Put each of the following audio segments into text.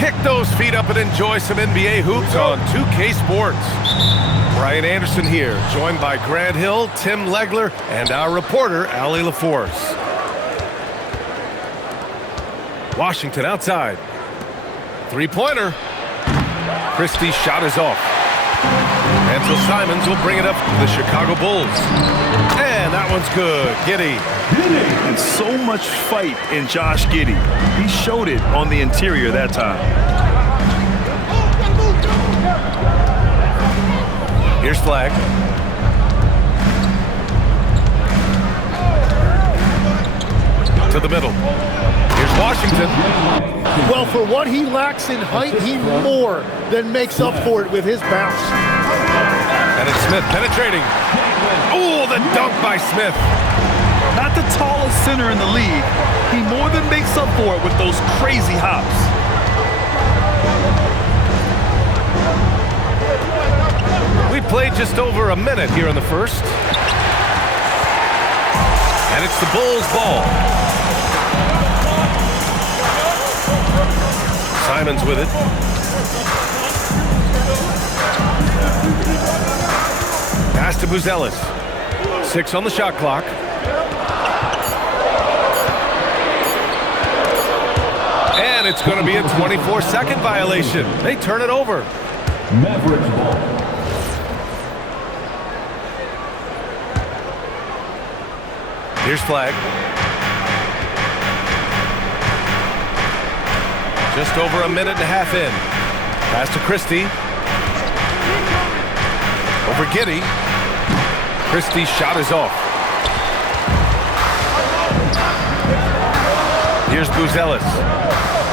Kick those feet up and enjoy some NBA hoops on 2K Sports. Brian Anderson here, joined by Grant Hill, Tim Legler, and our reporter, Allie LaForce. Washington outside. Three-pointer. Christie's shot is off. And so Simons will bring it up to the Chicago Bulls. And that one's good. Giddey. And so much fight in Josh Giddey. He showed it on the interior that time. Here's Flag. To the middle. Here's Washington. Well, for what he lacks in height, he more than makes up for it with his bounce. And it's Smith penetrating. Oh, the dunk by Smith. Not the tallest center in the league. He more than makes up for it with those crazy hops. We played just over a minute here in the first. And it's the Bulls' ball. Simons with it. Pass to Buzelis. 6 on the shot clock. And it's going to be a 24-second violation. They turn it over. Mavericks ball. Here's Flag. Just over a minute and a half in. Pass to Christie. Over Giddey. Christie's shot is off. Here's Buzelis.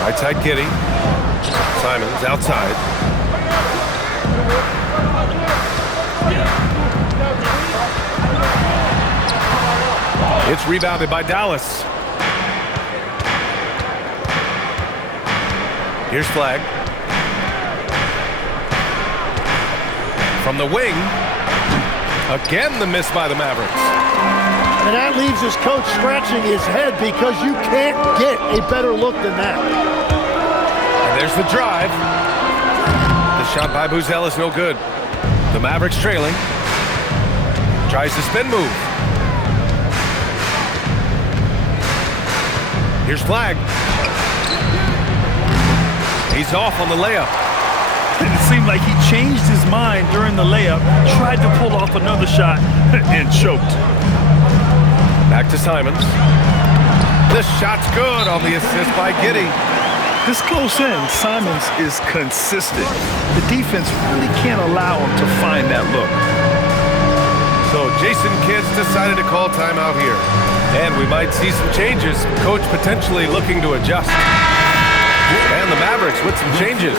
Right side Giddey. Simons outside. It's rebounded by Dallas. Here's Flag. From the wing. Again, the miss by the Mavericks. And that leaves his coach scratching his head because you can't get a better look than that. And there's the drive. The shot by Buzelis, no good. The Mavericks trailing. Tries the spin move. Here's Flag. He's off on the layup. It seemed like he changed his mind during the layup, tried to pull off another shot, and choked. Back to Simons. This shot's good on the assist by Giddey. This close in, Simons is consistent. The defense really can't allow him to find that look. So Jason Kidd's decided to call timeout here. And we might see some changes. Coach potentially looking to adjust. And the Mavericks with some changes.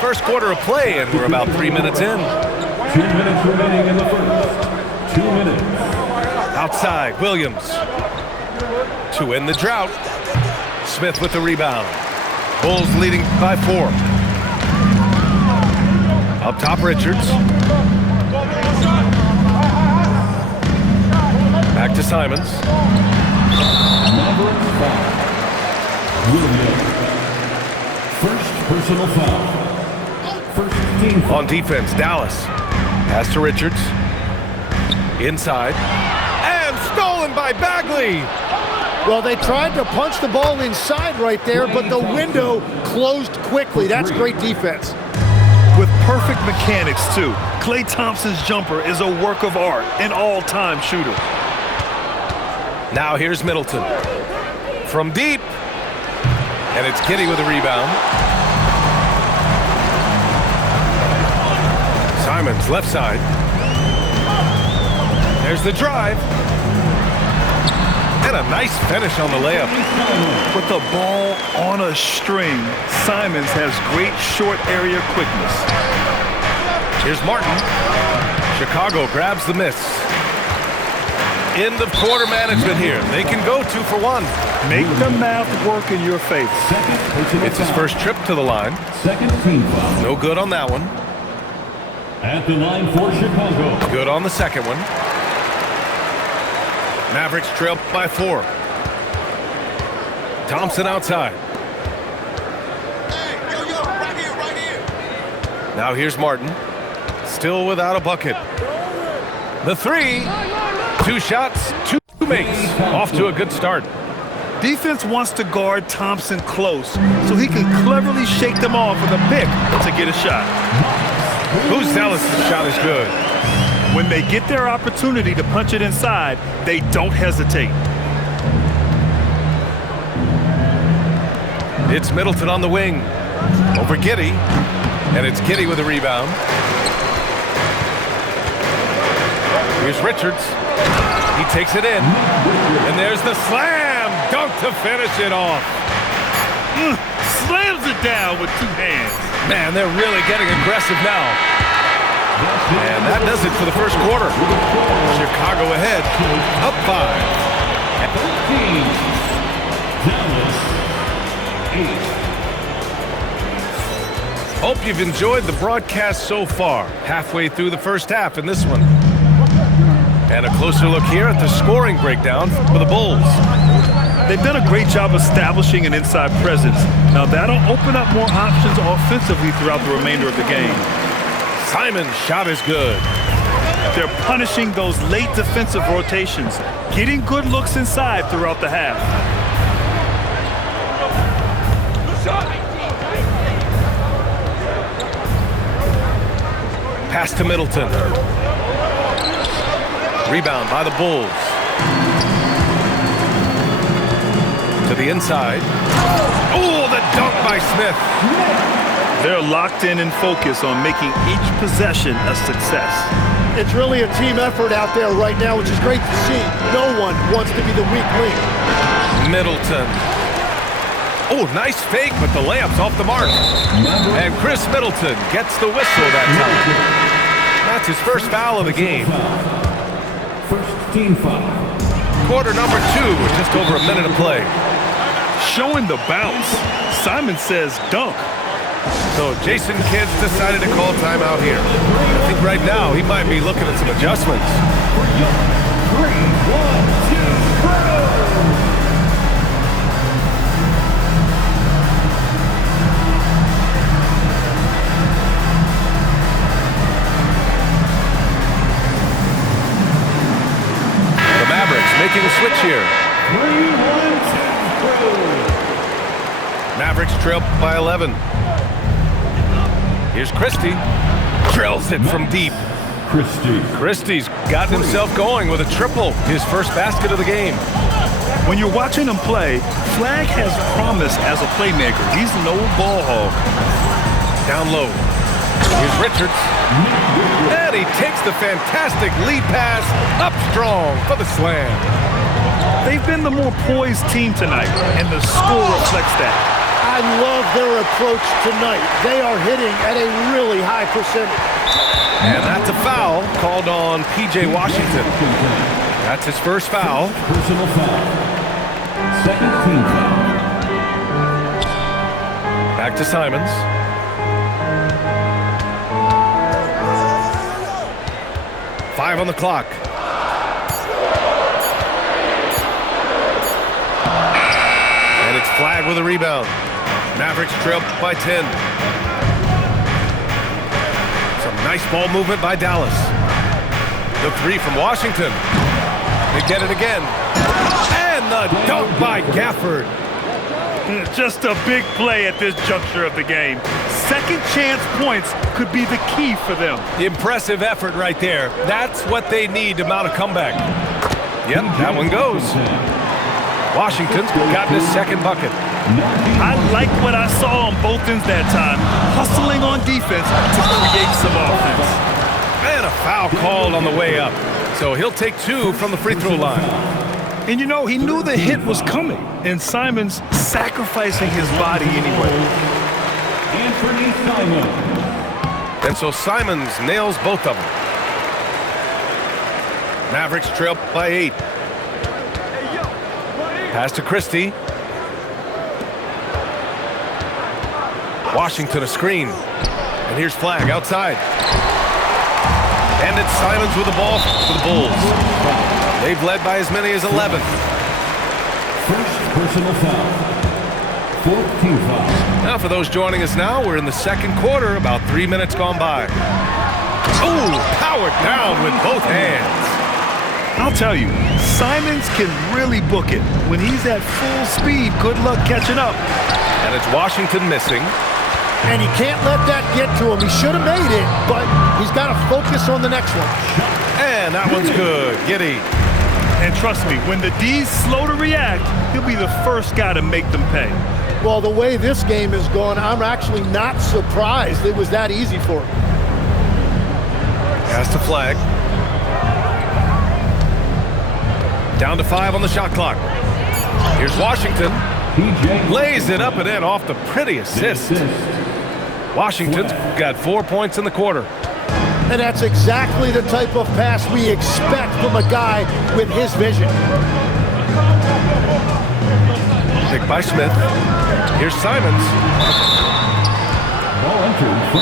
First quarter of play, and we're about 3 minutes in. 2 minutes remaining in the first. 2 minutes. Outside, Williams. To end the drought. Smith with the rebound. Bulls leading by 4. Up top, Richards. Back to Simons. Mavericks foul. Williams. First personal foul. First team foul. On defense, Dallas. Pass to Richards. Inside. And stolen by Bagley. Well, they tried to punch the ball inside right there, but the window closed quickly. That's great defense. With perfect mechanics, too. Klay Thompson's jumper is a work of art, an all-time shooter. Now here's Middleton. From deep. And it's Giddey with a rebound. Simons, left side. There's the drive. And a nice finish on the layup. With the ball on a string, Simons has great short area quickness. Here's Martin. Chicago grabs the miss. End of quarter management here. They can go 2 for 1. Make the math work in your favor. It's his first trip to the line. Second team foul. No good on that one. At the line for Chicago. Good on the second one. Mavericks trail by 4. Thompson outside. Now here's Martin. Still without a bucket. The three. 2 shots, 2 makes. Off to a good start. Defense wants to guard Thompson close so he can cleverly shake them off with a pick to get a shot. Who's Dallas' shot is good. When they get their opportunity to punch it inside, they don't hesitate. It's Middleton on the wing. Over Giddey. And it's Giddey with a rebound. Here's Richards. He takes it in. And there's the slam dunk to finish it off. Slams it down with 2 hands. Man, they're really getting aggressive now. And that does it for the first quarter. Chicago ahead, up 5. 13, Dallas 8. Hope you've enjoyed the broadcast so far. Halfway through the first half in this one. And a closer look here at the scoring breakdown for the Bulls. They've done a great job establishing an inside presence. Now that'll open up more options offensively throughout the remainder of the game. Simon's shot is good. They're punishing those late defensive rotations, getting good looks inside throughout the half. Pass to Middleton. Rebound by the Bulls. To the inside. Oh, the dunk by Smith. They're locked in and focused on making each possession a success. It's really a team effort out there right now, which is great to see. No one wants to be the weak link. Middleton. Oh, nice fake, but the layup's off the mark. And Chris Middleton gets the whistle that time. That's his first foul of the game. First team foul. Quarter number 2 with just over a minute to play. Showing the bounce. Simon says dunk. So Jason Kidd's decided to call timeout here. I think right now he might be looking at some adjustments. 3, 1, 2, go! Making a switch here. 3, 1, 2, go! Mavericks trail by 11. Here's Christie. Drills it from deep. Christie's gotten himself going with a triple. His first basket of the game. When you're watching him play, Flag has promise as a playmaker. He's no ball hog. Down low. Here's Richards. And he takes the fantastic lead pass up strong for the slam. They've been the more poised team tonight, and the score reflects that. I love their approach tonight. They are hitting at a really high percentage. And that's a foul called on P.J. Washington. That's his first foul. Personal foul. Second team foul. Back to Simons. Five on the clock. And it's Flag with a rebound. Mavericks trail by 10. Some nice ball movement by Dallas. The three from Washington. They get it again. And the dunk by Gafford. Just a big play at this juncture of the game. Second chance points could be the key for them. Impressive effort right there. That's what they need to mount a comeback. Yep, that one goes. Washington's gotten his second bucket. I like what I saw on both ends that time. Hustling on defense to create some offense. And a foul called on the way up. So he'll take 2 from the free throw line. And you know, he knew the hit was coming. And Simon's sacrificing his body anyway. Anthony Simon. And so Simons nails both of them. Mavericks trail by 8. Pass to Christie. Washington a screen. And here's Flag outside. And it's Simons with the ball for the Bulls. They've led by as many as 11. First personal foul. Fourth team foul. Now, for those joining us now, we're in the second quarter, about 3 minutes gone by. Oh, powered down with both hands. I'll tell you, Simons can really book it. When he's at full speed, good luck catching up. And it's Washington missing. And he can't let that get to him. He should have made it, but he's got to focus on the next one. And that one's good. Giddy. And trust me, when the D's slow to react, he'll be the first guy to make them pay. Well, the way this game is going, I'm actually not surprised it was that easy for him. Has to flag. Down to 5 on the shot clock. Here's Washington. Lays it up and in off the pretty assist. Washington's got 4 points in the quarter. And that's exactly the type of pass we expect from a guy with his vision. Picked by Smith. Here's Simons.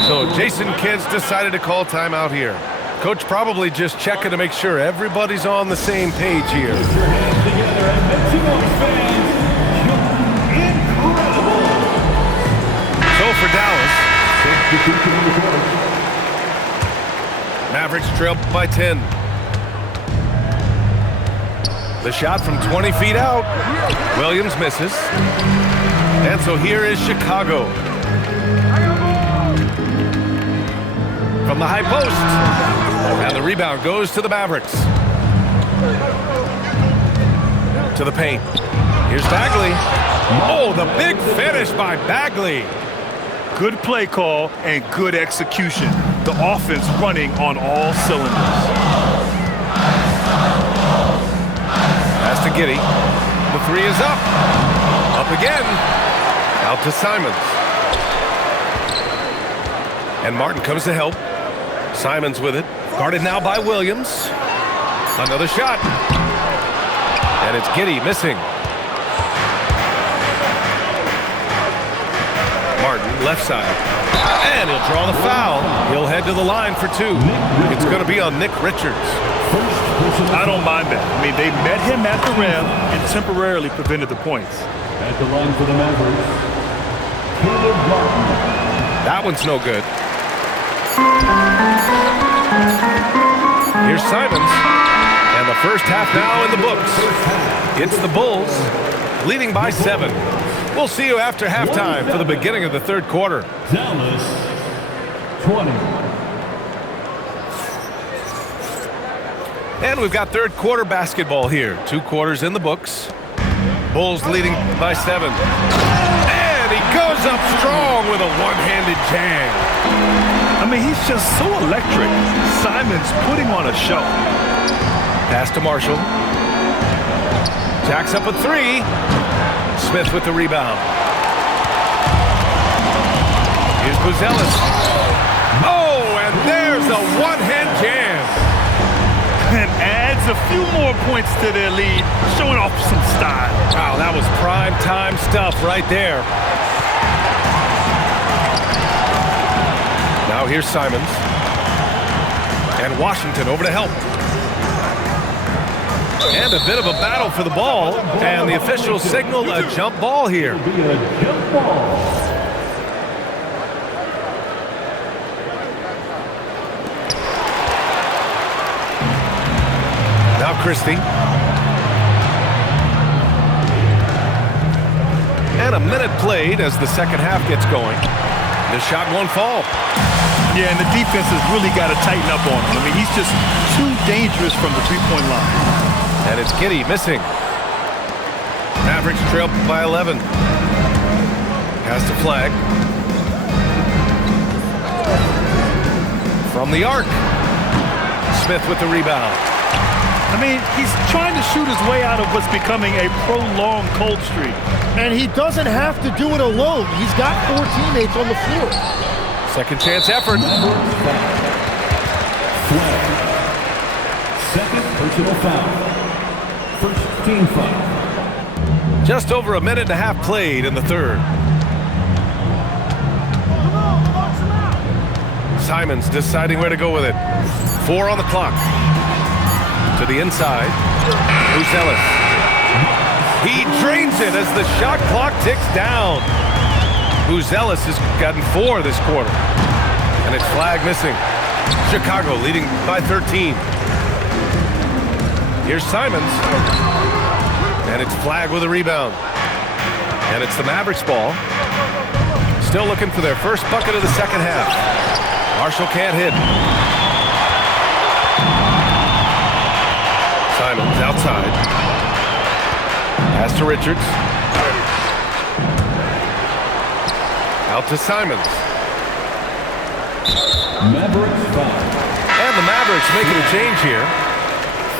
So Jason Kidd's decided to call timeout here. Coach probably just checking to make sure everybody's on the same page here. So for Dallas, Mavericks trail by 10. The shot from 20 feet out. Williams misses. And so here is Chicago. From the high post. And the rebound goes to the Mavericks. To the paint. Here's Bagley. Oh, the big finish by Bagley. Good play call and good execution. The offense running on all cylinders. Pass to Giddey. The three is up. Up again. Out to Simons. And Martin comes to help. Simons with it. Guarded now by Williams. Another shot. And it's Giddey missing. Martin, left side. And he'll draw the foul. He'll head to the line for 2. It's going to be on Nick Richards. I don't mind that. I mean, they met him at the rim and temporarily prevented the points. At the line for the Mavericks, Caleb Martin. That one's no good. Here's Simons. And the first half now in the books. It's the Bulls, leading by 7. We'll see you after halftime for the beginning of the third quarter. Dallas, 20. And we've got third quarter basketball here. 2 quarters in the books. Bulls leading by 7. And he goes up strong with a one-handed jam. I mean, he's just so electric. Simons putting on a show. Pass to Marshall. Jacks up a 3. Smith with the rebound. Here's Buzelis. Oh, and there's a one-hand jam. And adds a few more points to their lead, showing off some style. Wow, that was prime time stuff right there. Now here's Simons. And Washington over to help. And a bit of a battle for the ball. And the officials signal a jump ball here. Be a jump ball. Now Christie. And a minute played as the second half gets going. The shot won't fall. Yeah, and the defense has really got to tighten up on him. I mean, he's just too dangerous from the three-point line. And it's Giddey missing. Mavericks trail by 11. Has to flag. From the arc. Smith with the rebound. I mean, he's trying to shoot his way out of what's becoming a prolonged cold streak. And he doesn't have to do it alone. He's got 4 teammates on the floor. Second chance effort. Flag. Second personal foul. First team foul. Just over a minute and a half played in the third. Simons deciding where to go with it. 4 on the clock. To the inside. Buzelis. He drains it as the shot clock ticks down. Buzelis has gotten 4 this quarter. And it's flag missing. Chicago leading by 13. Here's Simons. And it's flag with a rebound. And it's the Mavericks ball. Still looking for their first bucket of the second half. Marshall can't hit. Simons outside. Pass to Richards. Out to Simons. Mavericks foul. And the Mavericks making a change here.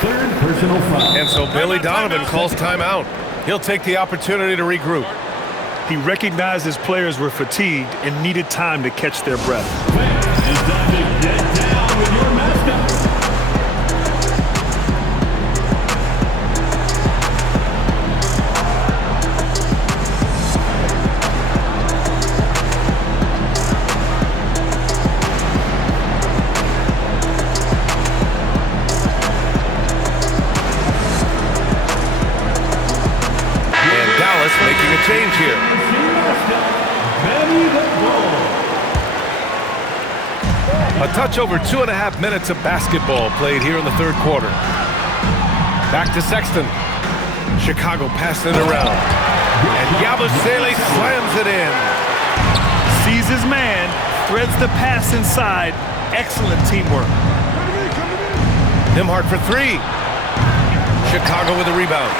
Third personal foul. And so Billy Donovan calls timeout. He'll take the opportunity to regroup. He recognized his players were fatigued and needed time to catch their breath. It's time to get down with your mascot. Making a change here. A touch over 2.5 minutes of basketball played here in the third quarter. Back to Sexton. Chicago passing it around. And Yabusele slams it in. Sees his man, threads the pass inside. Excellent teamwork. Nimhart for 3. Chicago with a rebound.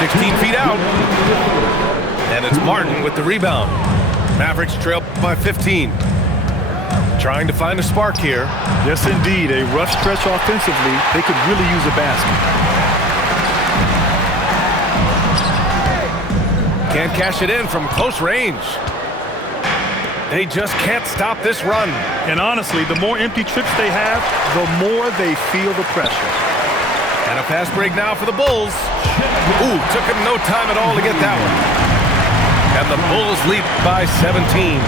16 feet out. And it's Martin with the rebound. Mavericks trail by 15. Trying to find a spark here. Yes, indeed. A rough stretch offensively. They could really use a basket. Can't cash it in from close range. They just can't stop this run. And honestly, the more empty trips they have, the more they feel the pressure. And a fast break now for the Bulls. Ooh, took him no time at all to get that one. And the Bulls lead by 17.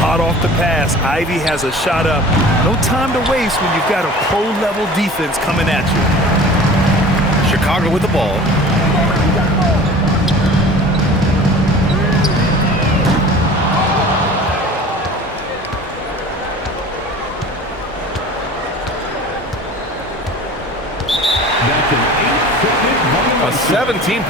Hot off the pass, Ivy has a shot up. No time to waste when you've got a pro-level defense coming at you. Chicago with the ball. A 17